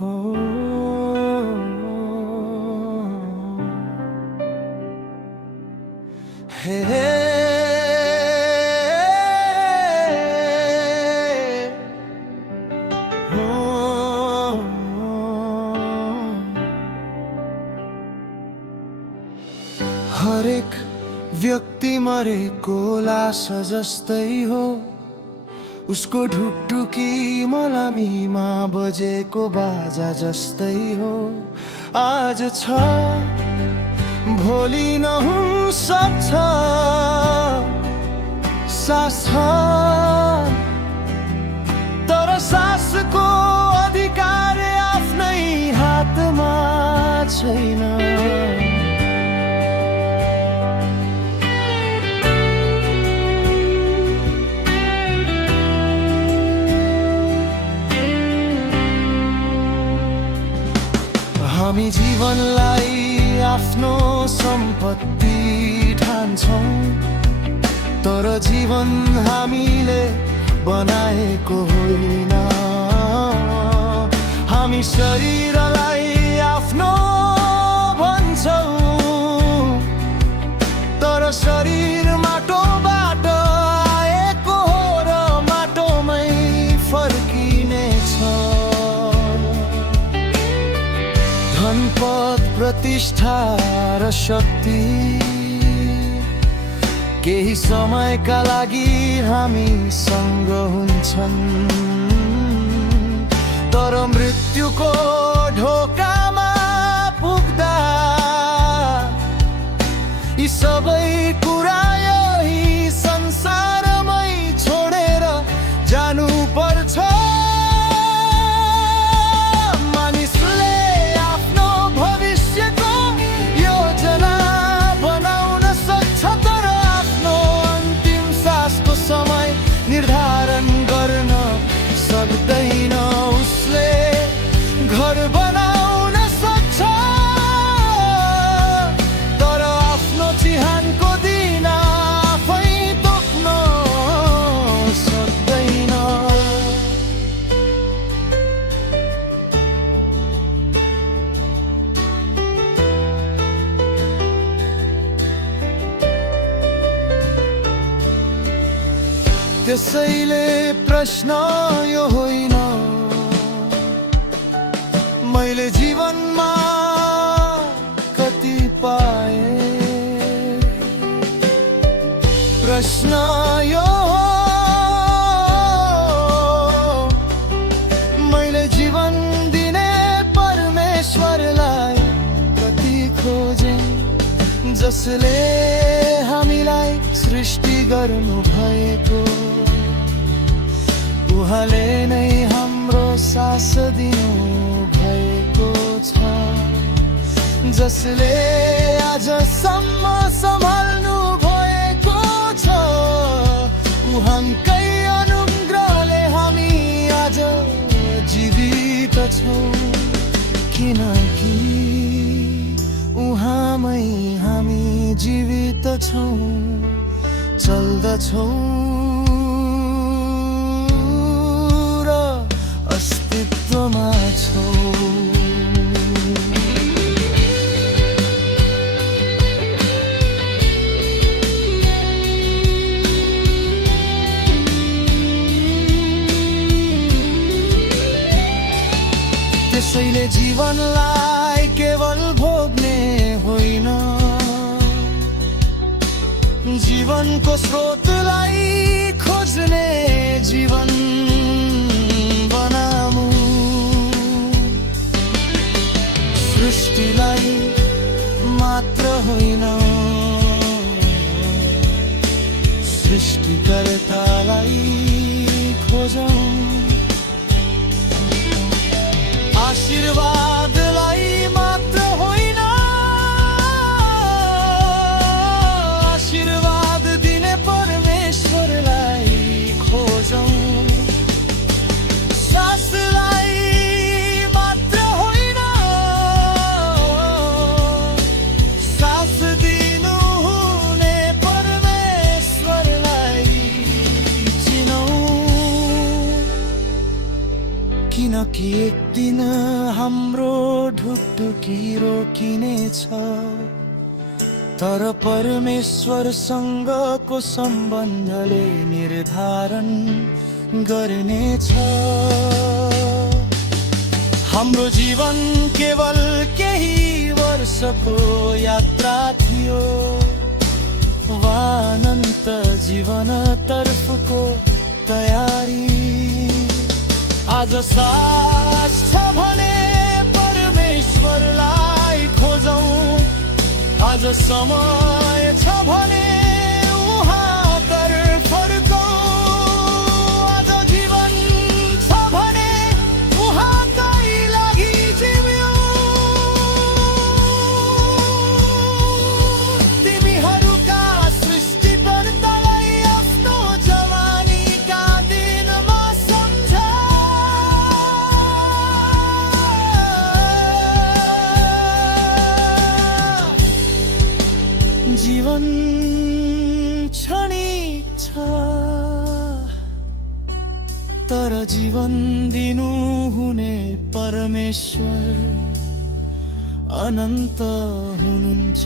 हो हे हरेक व्यक्ति मरेको लास जस्तै हो, उसको ढुकढुकी मलामीमा बजेको बाजा जस्तै हो। आज छ भोलि नहुन सक्छ, सास छ तर सासको अधिकार आफ्नै हातमा छैन। हामी जीवनलाई आफ्नो सम्पत्ति ठान्छौँ, तर जीवन हामीले बनाएको होइन। हामी शरीरलाई आफ्नो भन्छौँ, तर शरीर माटोबाट आएको हो र माटोमै फर्किनेछ। धनपद प्रतिष्ठा र शक्ति केही समयका लागि हामीसँग हुन्छन्, तर मृत्युको ढोकामा पुग्दा यी सबै कुरा यही संसारमै छोडेर जानु पर्छ। निर्धारण गर्न सक्दैन, उसले घर बनाउन सक्छ, तर आफ्नो चिहानको दिन आफै तोक्न सक्दैन। त्यसैले प्रश्न यो होइन मैले जीवनमा कति पाए, प्रश्न यो हो मैले जीवन दिने परमेश्वरलाई कति खोजे, जसले हामीलाई सृष्टि गर्नु भएको। उहाँले नै हाम्रो सास दिनु भएको छ, जसले आजसम्म सम्हाल्नु भएको छ। उहाँकै अनुग्रहले हामी आज जीवित छौँ, किनकि उहाँमै हामी जीवित छौँ, चल्दछौँ अस्तित्वमा छौँ। त्यसैले जीवनलाई केवल भोग्ने होइन, जीवनको स्रोतलाई खोज्ने जीवन बनाऊ। सृष्टिलाई मात्र होइन, सृष्टिकर्तालाई खोजौँ। आशीर्वादलाई मात्र होइन, आशीर्वाद दिने परमेश्वरलाई खोजौँ। सासलाई मात्र होइन, सास दिनु हुने परमेश्वरलाई चिनौँ। किन कि एक दिन हाम्रो ढुकढुकी रोकिनेछ, तर परमेश्वरसँगको सम्बन्धले निर्धारण गर्नेछ। हाम्रो जीवन केवल केही वर्षको यात्रा थियो, वा अनन्त जीवनतर्फको तयारी। आज सास छ भने परमेश्वरलाई खोजौँ, आज समय छ भने उहाँतर्फ फर्कौँ। आज जीवन छ भने उहाँकै लागि जिउँ। तिमीहरूका सृष्टिकर्तालाई आफ्नो जवानीका दिनमा सम्झ। जीवन क्षणिक छ, तर जीवन दिनुहुने परमेश्वर अनन्त हुनुहुन्छ।